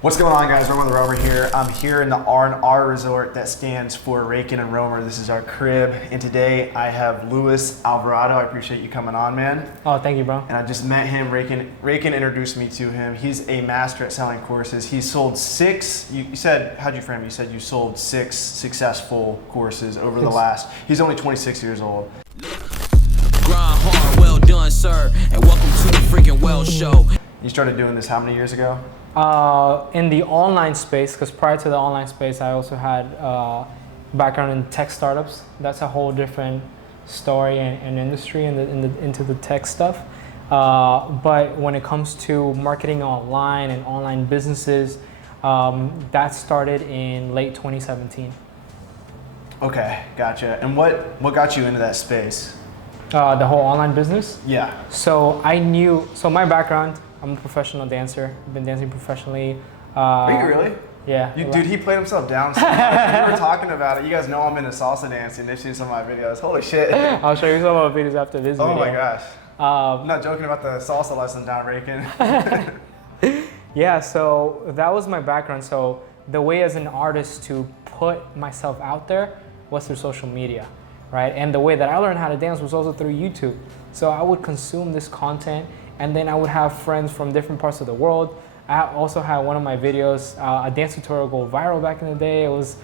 What's going on, guys? Roman the Romer here. I'm here in the R&R resort that stands for Rakin and Romer. This is our crib, and today I have Luis Alvarado. I appreciate you coming on, man. Oh, thank you, bro. And I just met him. Rakin introduced me to him. He's a master at selling courses. He sold six. You said, how'd you frame it? You said you sold 6 successful courses over the last. He's only 26 years old. Grind hard, well done, sir, and welcome to the freaking Well Show. You started doing this how many years ago? In the online space, because prior to the online space, I also had background in tech startups. That's a whole different story and industry into the tech stuff. But when it comes to marketing online and online businesses, that started in late 2017. Okay, gotcha. And what got you into that space? The whole online business? Yeah. So my background, I'm a professional dancer. I've been dancing professionally. Are you really? Yeah. Dude, he played himself down so much. We were talking about it. You guys know I'm into salsa dancing. They've seen some of my videos. Holy shit. I'll show you some of my videos after this video. Oh my gosh. I'm not joking about the salsa lessons down Rakin. Yeah, so that was my background. So the way as an artist to put myself out there was through social media, right? And the way that I learned how to dance was also through YouTube. So I would consume this content, and then I would have friends from different parts of the world. I also had one of my videos, a dance tutorial go viral back in the day. It was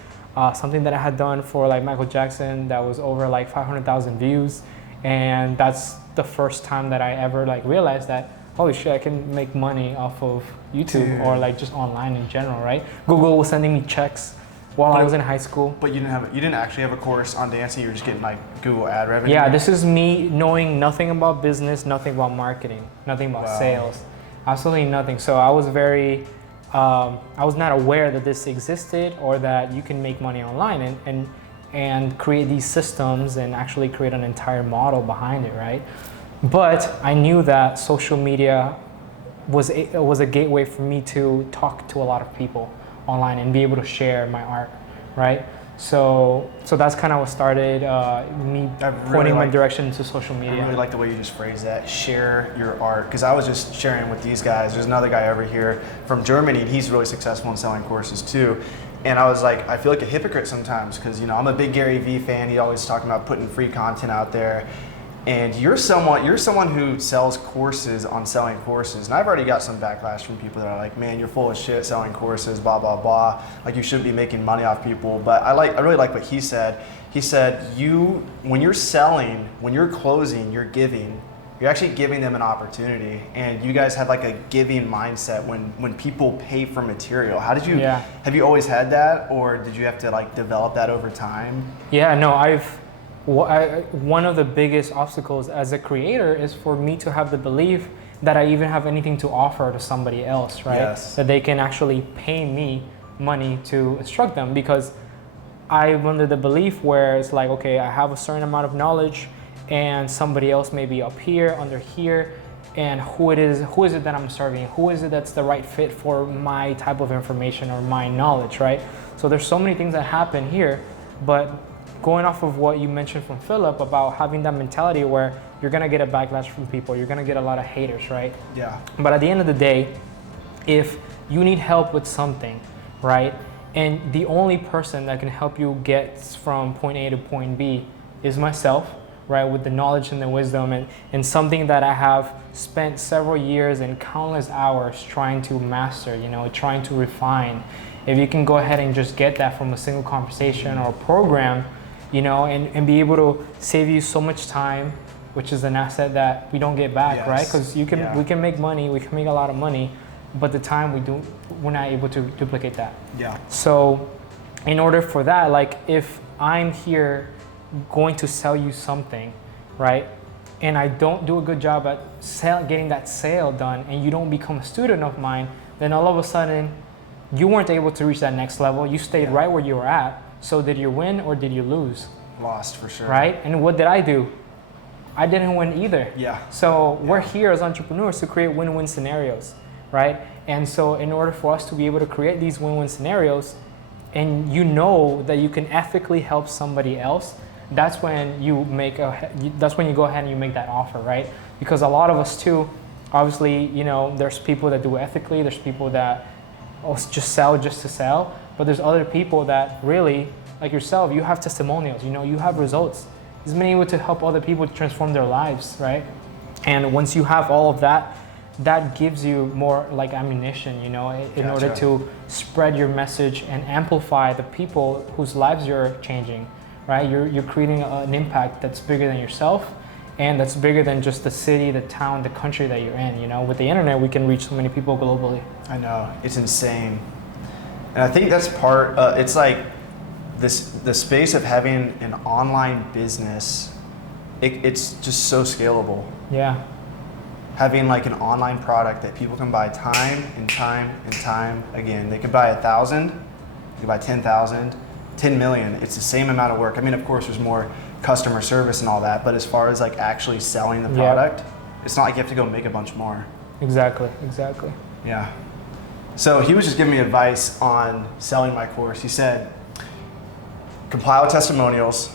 something that I had done for like Michael Jackson that was over like 500,000 views. And that's the first time that I ever like realized that, holy shit, I can make money off of YouTube or like just online in general, right? Google was sending me checks while I was in high school. But you didn't actually have a course on dancing. You were just getting like Google ad revenue. Yeah, this is me knowing nothing about business, nothing about marketing, nothing about sales, absolutely nothing. So I was I was not aware that this existed or that you can make money online and create these systems and actually create an entire model behind it, right? But I knew that social media was a gateway for me to talk to a lot of people online and be able to share my art, right? So that's kind of what started me pointing my direction into social media. I really like the way you just phrased that, share your art, because I was just sharing with these guys. There's another guy over here from Germany, and he's really successful in selling courses too. And I was like, I feel like a hypocrite sometimes, because I'm a big Gary Vee fan. He always talking about putting free content out there. And you're someone who sells courses on selling courses. And I've already got some backlash from people that are like, man, you're full of shit selling courses, blah, blah, blah. Like you shouldn't be making money off people. But I really like what he said. He said, when you're selling, when you're closing, you're giving. You're actually giving them an opportunity. And you guys have like a giving mindset when people pay for material. How did you, have you always had that? Or did you have to like develop that over time? Yeah, no, one of the biggest obstacles as a creator is for me to have the belief that I even have anything to offer to somebody else, right? Yes. That they can actually pay me money to instruct them, because I'm under the belief where it's like, okay, I have a certain amount of knowledge and somebody else may be up here, under here, and who is it that I'm serving? Who is it that's the right fit for my type of information or my knowledge, right? So there's so many things that happen here, but going off of what you mentioned from Philip about having that mentality where you're gonna get a backlash from people, you're gonna get a lot of haters, right? Yeah. But at the end of the day, if you need help with something, right, and the only person that can help you get from point A to point B is myself, right, with the knowledge and the wisdom and something that I have spent several years and countless hours trying to master, trying to refine. If you can go ahead and just get that from a single conversation or program, and be able to save you so much time, which is an asset that we don't get back, right? Because we can make money, we can make a lot of money, but the time we're not able to duplicate that. Yeah. So in order for that, like if I'm here going to sell you something, right, and I don't do a good job at getting that sale done, and you don't become a student of mine, then all of a sudden you weren't able to reach that next level. You stayed right where you were at. So did you win or did you lose? Lost for sure. Right? And what did I do? I didn't win either. Yeah. So we're here as entrepreneurs to create win-win scenarios, right? And so in order for us to be able to create these win-win scenarios, and that you can ethically help somebody else, that's when you go ahead and you make that offer, right? Because a lot of us too, obviously, there's people that do it ethically, there's people that just sell just to sell, but there's other people that really, like yourself, you have testimonials, you have results. You've been able to help other people to transform their lives, right? And once you have all of that, that gives you more like ammunition, in order to spread your message and amplify the people whose lives you're changing, right? You're creating an impact that's bigger than yourself, and that's bigger than just the city, the town, the country that you're in. With the internet, we can reach so many people globally. I know, it's insane. And I think that's it's like the space of having an online business, it's just so scalable. Yeah. Having like an online product that people can buy time and time and time again. They could buy 1,000, they could buy 10,000, 10 million. It's the same amount of work. I mean, of course, there's more customer service and all that, but as far as like actually selling the product, it's not like you have to go make a bunch more. Exactly. Yeah. So he was just giving me advice on selling my course. He said, compile testimonials.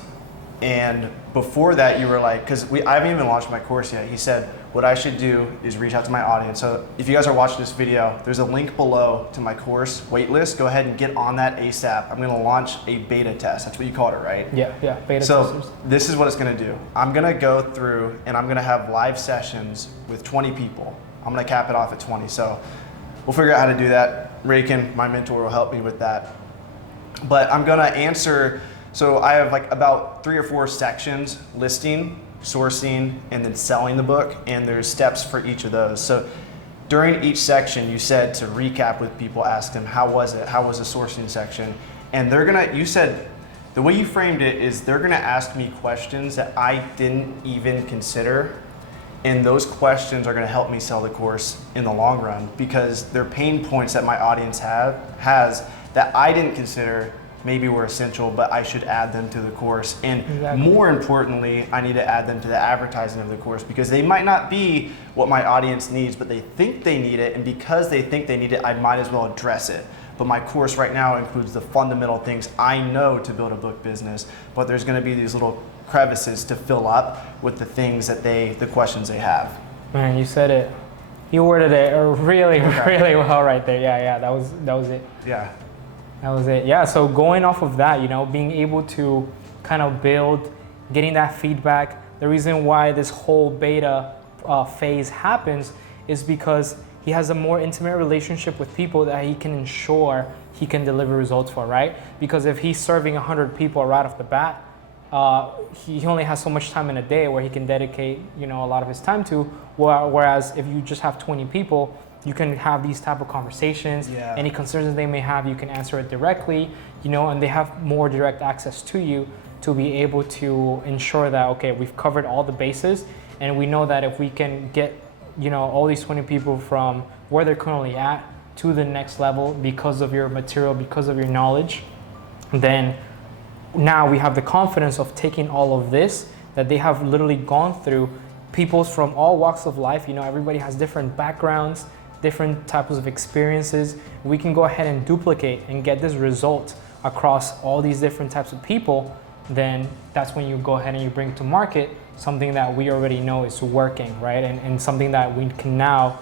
And before that, you were like, because I haven't even launched my course yet. He said, what I should do is reach out to my audience. So if you guys are watching this video, there's a link below to my course waitlist. Go ahead and get on that ASAP. I'm going to launch a beta test. That's what you called it, right? Yeah, beta so testers. This is what it's going to do. I'm going to go through and I'm going to have live sessions with 20 people. I'm going to cap it off at 20. So we'll figure out how to do that. Raken, my mentor, will help me with that. But I'm going to answer. So I have like about 3 or 4 sections: listing, sourcing, and then selling the book. And there's steps for each of those. So during each section, you said to recap with people, ask them, how was it? How was the sourcing section? And you said, the way you framed it is they're gonna ask me questions that I didn't even consider. And those questions are gonna help me sell the course in the long run, because they're pain points that my audience has that I didn't consider maybe were essential, but I should add them to the course. And more importantly, I need to add them to the advertising of the course, because they might not be what my audience needs, but they think they need it. And because they think they need it, I might as well address it. But my course right now includes the fundamental things I know to build a book business, but there's gonna be these little crevices to fill up with the things that the questions they have. Man, you said it. You worded it really well right there. Yeah, that was it. Yeah. That was it. Yeah, so going off of that, being able to kind of build, getting that feedback. The reason why this whole beta phase happens is because he has a more intimate relationship with people that he can ensure he can deliver results for, right? Because if he's serving 100 people right off the bat, he only has so much time in a day where he can dedicate, a lot of his time to. Whereas if you just have 20 people, you can have these type of conversations. Yeah. Any concerns that they may have, you can answer it directly, and they have more direct access to you to be able to ensure that, okay, we've covered all the bases, and we know that if we can get, all these 20 people from where they're currently at to the next level because of your material, because of your knowledge, then now we have the confidence of taking all of this that they have literally gone through. People from all walks of life, everybody has different backgrounds, different types of experiences. We can go ahead and duplicate and get this result across all these different types of people. Then that's when you go ahead and you bring to market something that we already know is working, right? And something that we can now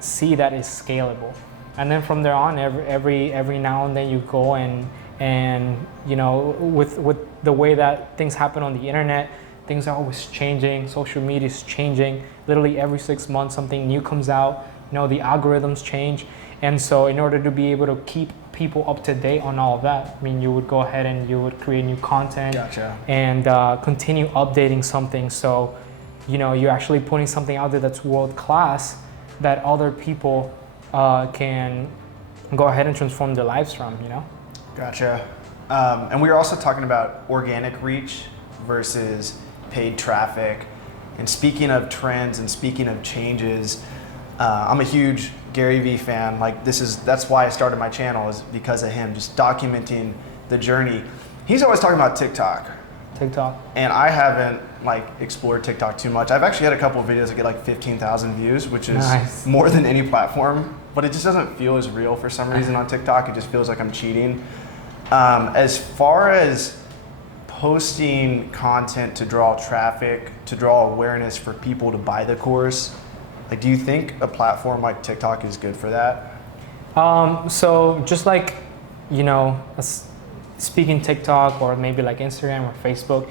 see that is scalable. And then from there on, every now and then you go and with the way that things happen on the internet, things are always changing. Social media is changing. Literally every 6 months, something new comes out. The algorithms change. And so in order to be able to keep people up to date on all of that, you would go ahead and you would create new content. Gotcha. And continue updating something. So, you're actually putting something out there that's world class that other people can go ahead and transform their lives from, Gotcha. And we were also talking about organic reach versus paid traffic. And speaking of trends and speaking of changes, I'm a huge Gary Vee fan. That's why I started my channel, is because of him, just documenting the journey. He's always talking about TikTok. And I haven't explored TikTok too much. I've actually had a couple of videos that get 15,000 views, which is nice. More than any platform, but it just doesn't feel as real for some reason on TikTok. It just feels like I'm cheating. As far as posting content to draw traffic, to draw awareness for people to buy the course, do you think a platform like TikTok is good for that? So just like, speaking TikTok or maybe like Instagram or Facebook,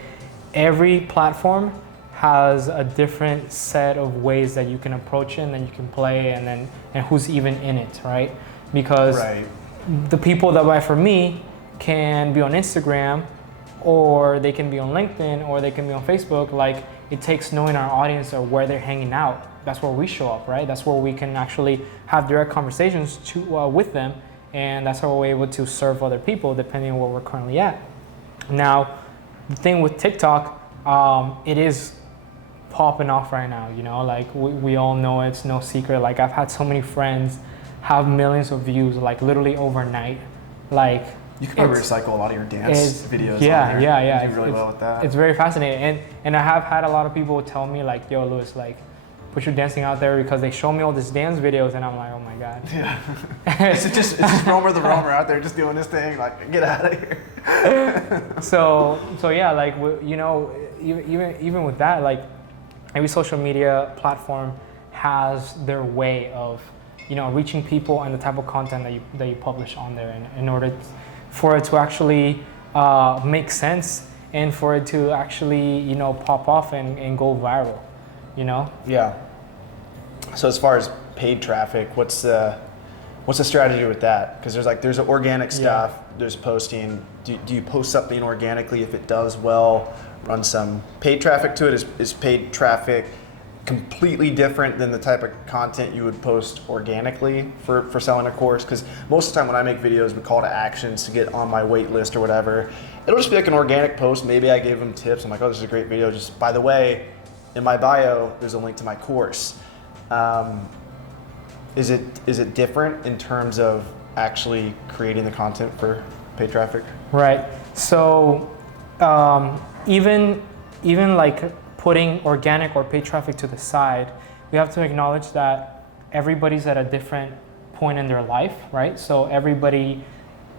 every platform has a different set of ways that you can approach it and then you can play and who's even in it, right? Because the people that buy from me can be on Instagram, or they can be on LinkedIn, or they can be on Facebook. Like, it takes knowing our audience or where they're hanging out. That's where we show up, right? That's where we can actually have direct conversations with them, and that's how we're able to serve other people depending on where we're currently at. Now, the thing with TikTok, it is popping off right now, like we all know, it's no secret. Like, I've had so many friends have millions of views, like literally overnight. Like, you can probably recycle a lot of your dance videos. Yeah. You do really well with that. It's very fascinating, and I have had a lot of people tell me like, "Yo, Louis, like, put your dancing out there," because they show me all these dance videos, and I'm like, "Oh my god." Yeah. it's just Romer the Romer out there just doing this thing. Like, get out of here. So yeah, like, even with that, like, every social media platform has their way of, reaching people and the type of content that you publish on there, in order for it to actually make sense and for it to actually, pop off and go viral, Yeah. So as far as paid traffic, what's the strategy with that? Because there's organic stuff, there's posting. Do you post something organically? If it does well, run some paid traffic to it. Is paid traffic completely different than the type of content you would post organically for selling a course? Because most of the time when I make videos with call to actions to get on my wait list or whatever, it'll just be like an organic post. Maybe I gave them tips. I'm like, oh, this is a great video. Just, by the way, in my bio, there's a link to my course. Is it different in terms of actually creating the content for paid traffic? Right. So even like putting organic or paid traffic to the side, we have to acknowledge that everybody's at a different point in their life, right? So everybody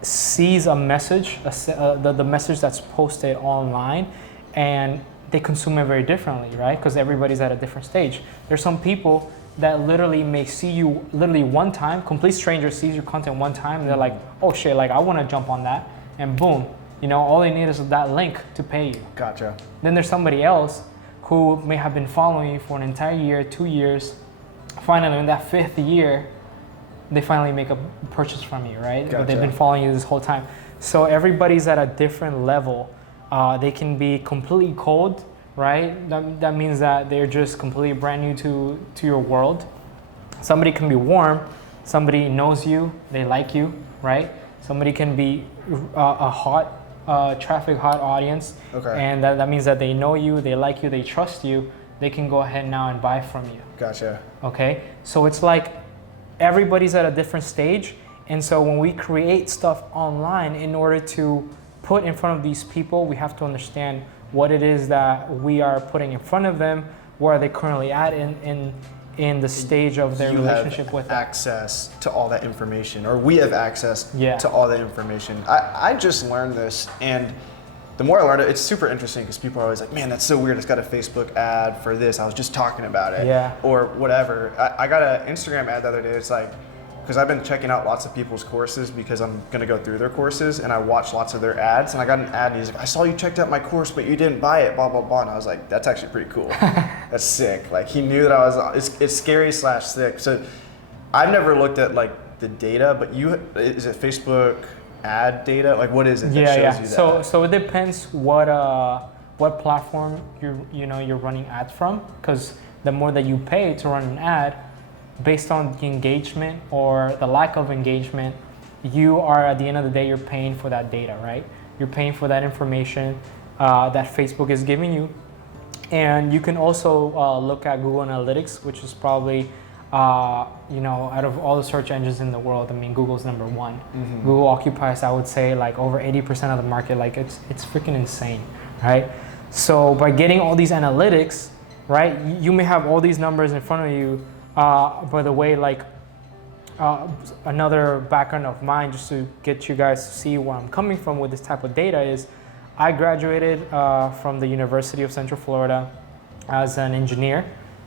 sees a message, the message that's posted online, and they consume it very differently, right? Because everybody's at a different stage. There's some people that literally may see you literally one time, complete stranger sees your content one time, and they're like, oh shit, like, I want to jump on that, and boom, all they need is that link to pay you. Gotcha. Then there's somebody else who may have been following you for an entire year, 2 years. Finally, in that 5th year, they finally make a purchase from you, right? Gotcha. But they've been following you this whole time. So everybody's at a different level. They can be completely cold, right? That means that they're just completely brand new to your world. Somebody can be warm. Somebody knows you. They like you, right? Somebody can be a hot, traffic hot audience. Okay. And that means that they know you, they like you, they trust you. They can go ahead now and buy from you. Gotcha. Okay? So it's like everybody's at a different stage. And so when we create stuff online, in order to put in front of these people, we have to understand what it is that we are putting in front of them, where are they currently at in the stage of their relationship with access to all that information, or we have access to all that information. I just learned this, and the more I learned it, it's super interesting, because people are always like, man, that's so weird, it's got a Facebook ad for this, I was just talking about it, or whatever. I got an Instagram ad the other day. It's like, because I've been checking out lots of people's courses because I'm going to go through their courses, and I watch lots of their ads, and I got an ad, and he's like, I saw you checked out my course, but you didn't buy it, blah, blah, blah. And I was like, that's actually pretty cool. That's sick. Like, he knew that I was, it's scary / sick. So I've never looked at like the data, but is it Facebook ad data? Like, what is it that shows you that? So it depends what platform you're running ads from, because the more that you pay to run an ad, based on the engagement or the lack of engagement, you are, at the end of the day, you're paying for that data, right? You're paying for that information that Facebook is giving you. And you can also look at Google Analytics, which is probably, out of all the search engines in the world, I mean, Google's number one. Mm-hmm. Google occupies, I would say, like over 80% of the market. Like, it's freaking insane, right? So by getting all these analytics, right, you may have all these numbers in front of you. By the way, like, another background of mine, just to get you guys to see where I'm coming from with this type of data, is I graduated from the University of Central Florida as an engineer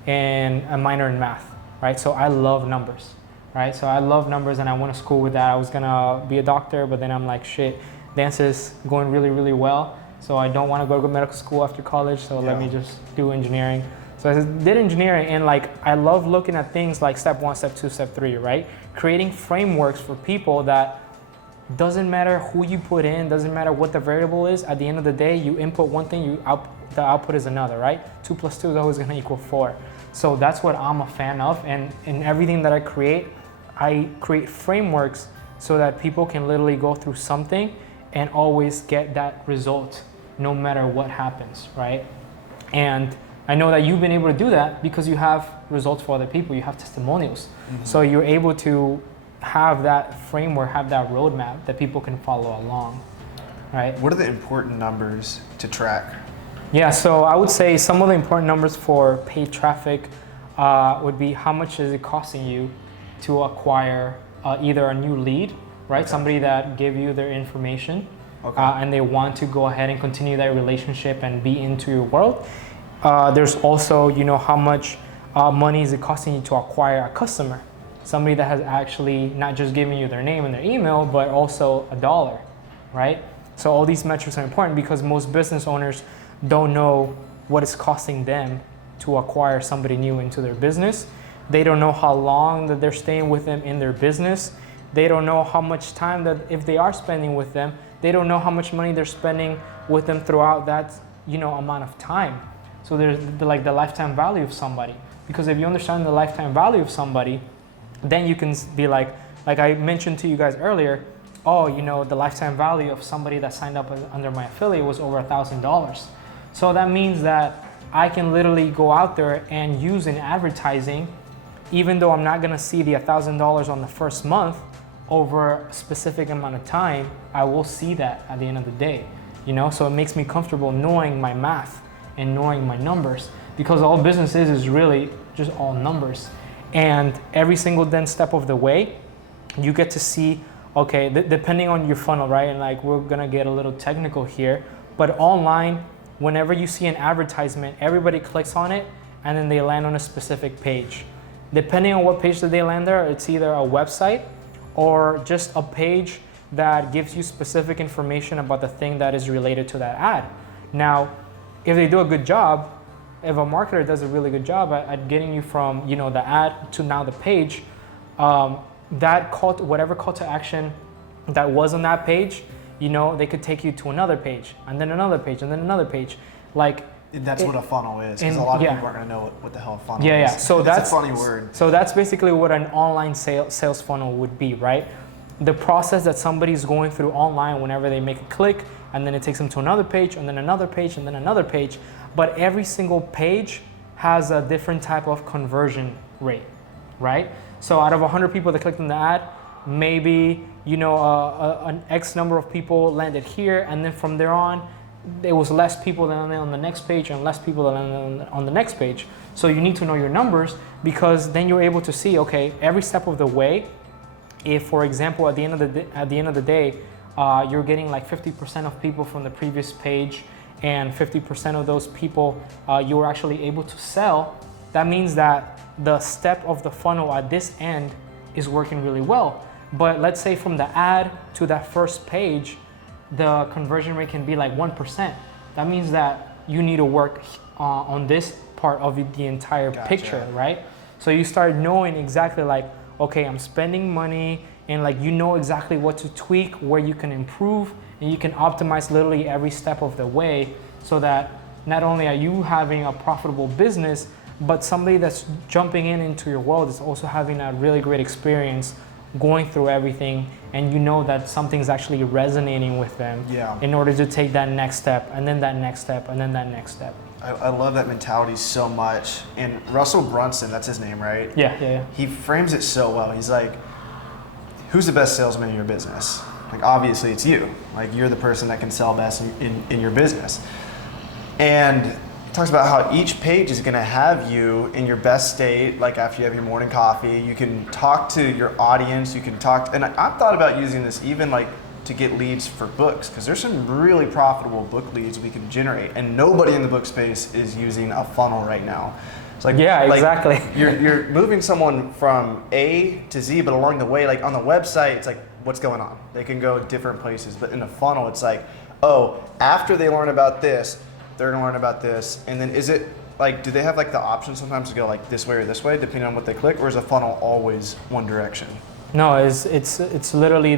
and a minor in math, right? So I love numbers, right? So I love numbers and I went to school with that. I was gonna be a doctor, but then I'm like, shit, dance is going really, really well. So I don't want to go to medical school after college, so let me just do engineering. So I did engineering, and like I love looking at things like step 1, step 2, step 3, right? Creating frameworks for people that doesn't matter who you put in, doesn't matter what the variable is. At the end of the day, you input one thing, the output is another, right? 2 plus 2 is always going to equal 4. So that's what I'm a fan of, and in everything that I create frameworks so that people can literally go through something and always get that result no matter what happens, right? And I know that you've been able to do that because you have results for other people, you have testimonials. So you're able to have that framework, have that roadmap that people can follow along, right? What are the important numbers to track? Yeah, so I would say some of the important numbers for paid traffic would be how much is it costing you to acquire either a new lead, right? Somebody that gave you their information and they want to go ahead and continue that relationship and be into your world. There's also, how much money is it costing you to acquire a customer? Somebody that has actually not just given you their name and their email, but also $1, right? So all these metrics are important because most business owners don't know what it's costing them to acquire somebody new into their business. They don't know how long that they're staying with them in their business. They don't know how much time that if they are spending with them, they don't know how much money they're spending with them throughout that, amount of time. So there's the lifetime value of somebody. Because if you understand the lifetime value of somebody, then you can be like I mentioned to you guys earlier, the lifetime value of somebody that signed up under my affiliate was over $1,000. So that means that I can literally go out there and use in advertising, even though I'm not gonna see the $1,000 on the first month, over a specific amount of time, I will see that at the end of the day, So it makes me comfortable knowing my math and knowing my numbers, because all business is really just all numbers. And every single then step of the way, you get to see, depending on your funnel, right? And we're gonna get a little technical here, but online, whenever you see an advertisement, everybody clicks on it and then they land on a specific page. Depending on what page that they land there, it's either a website or just a page that gives you specific information about the thing that is related to that ad. Now, if they do a good job, if a marketer does a really good job at getting you from the ad to now the page, whatever call to action that was on that page, they could take you to another page and then another page and then another page. That's what a funnel is, because a lot of people aren't going to know what the hell a funnel is. Yeah. So that's a funny word. So that's basically what an online sales funnel would be, right? The process that somebody's going through online whenever they make a click, and then it takes them to another page, and then another page, and then another page. But every single page has a different type of conversion rate, right? So out of 100 people that clicked on the ad, maybe an X number of people landed here, and then from there on, there was less people that landed on the next page and less people that landed on the next page. So you need to know your numbers, because then you're able to see, every step of the way. If, for example, at the end of the day, you're getting 50% of people from the previous page, and 50% of those people you were actually able to sell, that means that the step of the funnel at this end is working really well. But let's say from the ad to that first page, the conversion rate can be 1%. That means that you need to work on this part of the entire picture, right? So you start knowing exactly I'm spending money, and exactly what to tweak, where you can improve, and you can optimize literally every step of the way, so that not only are you having a profitable business, but somebody that's jumping into your world is also having a really great experience going through everything, and that something's actually resonating with them in order to take that next step, and then that next step, and then that next step. I love that mentality so much. And Russell Brunson, that's his name, right? Yeah. He frames it so well. He's like, who's the best salesman in your business? Obviously it's you. You're the person that can sell best in your business. And he talks about how each page is going to have you in your best state, after you have your morning coffee. You can talk to your audience. You can talk, and I've thought about using this even to get leads for books, because there's some really profitable book leads we can generate, and nobody in the book space is using a funnel right now. It's like, Yeah, exactly. You're moving someone from A to Z, but along the way, like on the website, it's like, what's going on? They can go different places, but in a funnel, it's like, oh, after they learn about this, they're gonna learn about this, and then is it like, do they have like the option sometimes to go like this way or this way, depending on what they click, or is a funnel always one direction? No, it's literally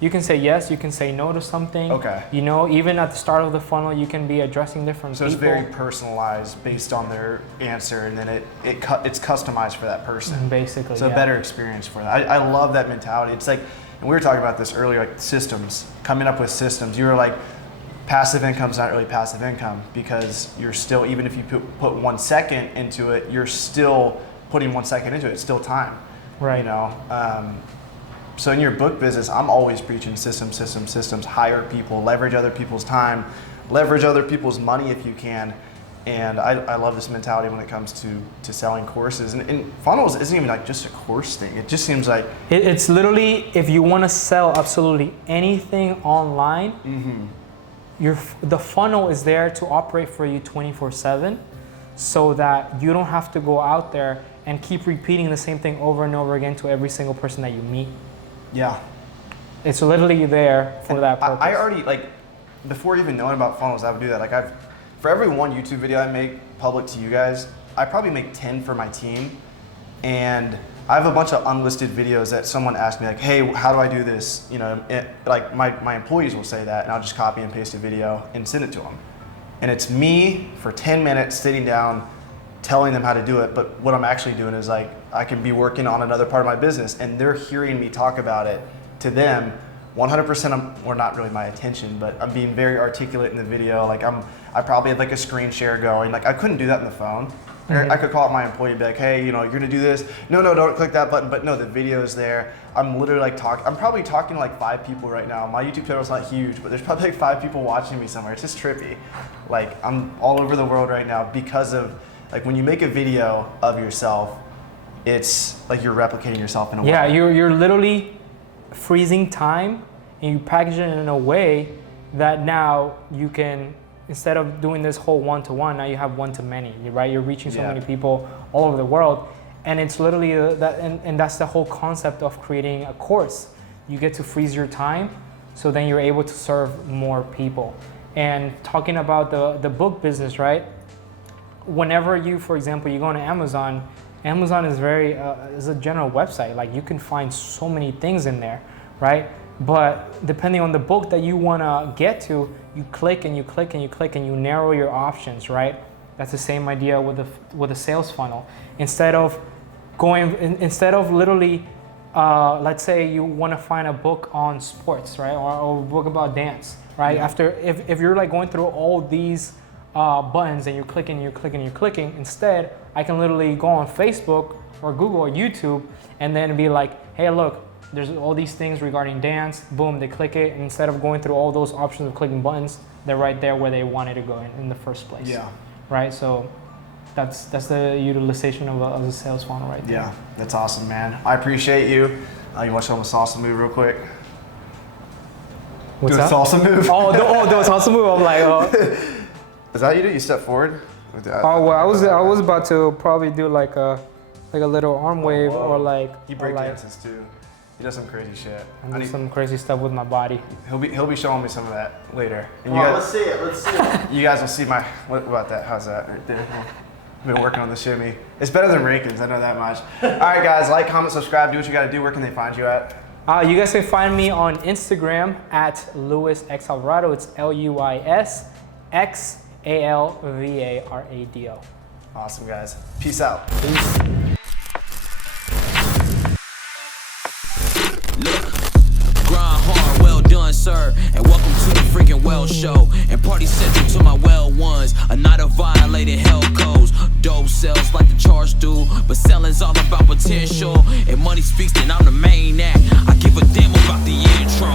you can say yes, you can say no to something. Okay. You know, even at the start of the funnel, you can be addressing different So people. it's very personalized based on their answer, and then it's customized for that person. Basically, So yeah. a better experience for that. I love that mentality. It's like, and we were talking about this earlier, like systems, coming up with systems. You were like, passive income's not really passive income because you're still, even if you put 1 second into it, you're still putting 1 second into it. It's still time. Right. You know. So in your book business, I'm always preaching systems, hire people, leverage other people's time, leverage other people's money if you can. And I love this mentality when it comes to selling courses. And funnels isn't even like just a course thing. It just seems like It's literally, if you want to sell absolutely anything online, the funnel is there to operate for you 24/7, so that you don't have to go out there and keep repeating the same thing over and over again to every single person that you meet. yeah. It's literally there for that purpose. I already, like, before even knowing about funnels, I would do that. Like, for every one YouTube video I make public to you guys, I probably make 10 for my team. And I have a bunch of unlisted videos that someone asked me, like, hey, how do I do this? You know, like my employees will say that, and I'll just copy and paste a video and send it to them. And it's me for 10 minutes sitting down, telling them how to do it. But what I'm actually doing is, like, I can be working on another part of my business, and they're hearing me talk about it to them 100%, or not really my attention, but I'm being very articulate in the video. Like, I probably have like a screen share going. Like, I couldn't do that in the phone. I could call up my employee and be like, hey, you know, you're gonna do this. No, don't click that button. But no, the video's there. I'm literally like I'm probably talking to like 5 people right now. My YouTube channel's not huge, but there's probably like 5 people watching me somewhere. It's just trippy. Like, I'm all over the world right now because of, like, when you make a video of yourself, it's like you're replicating yourself in a way. Yeah, you're literally freezing time, and you package it in a way that now you can, instead of doing this whole one-to-one, now you have one-to-many, right? You're reaching so many people all over the world, and it's literally that, and that's the whole concept of creating a course. You get to freeze your time, so then you're able to serve more people. And talking about the book business, right? Whenever you, for example, you go on Amazon, Amazon is is a general website. Like, you can find so many things in there, right? But depending on the book that you want to get to, you click and you click and you click and you narrow your options, right? That's the same idea with a sales funnel. Instead of literally, let's say you want to find a book on sports, right? Or a book about dance, right? Yeah. If you're like going through all these buttons and you're clicking, instead, I can literally go on Facebook or Google or YouTube and then be like, hey, look, there's all these things regarding dance. Boom, they click it, and instead of going through all those options of clicking buttons, they're right there where they wanted to go in the first place. Yeah. Right. So that's the utilization of a sales funnel right there. Yeah, that's awesome, man. I appreciate you. You want to show them a salsa move real quick? What's do a that? salsa move. Do a salsa move. I'm like, oh. Is that you do? You step forward? Oh well, I was about to probably do like a little arm wave or like. He break dances too. He does some crazy shit. I do some crazy stuff with my body. He'll be showing me some of that later. And let's see it. Let's see it. You guys will see my. What about that? How's that right there? I've been working on the shimmy. It's better than Rankins. I know that much. All right, guys. Like, comment, subscribe. Do what you got to do. Where can they find you at? You guys can find me on Instagram at Luis X Alvarado. It's LuisXAlvarado. Awesome, guys. Peace out. Peace. Grind hard, well done, sir. And welcome to the freaking well show. And party central to my well ones. A night of violated hell codes. Dope sells like the charge do. But selling's all about potential. If money speaks, then I'm the main act. I give a damn about the intro.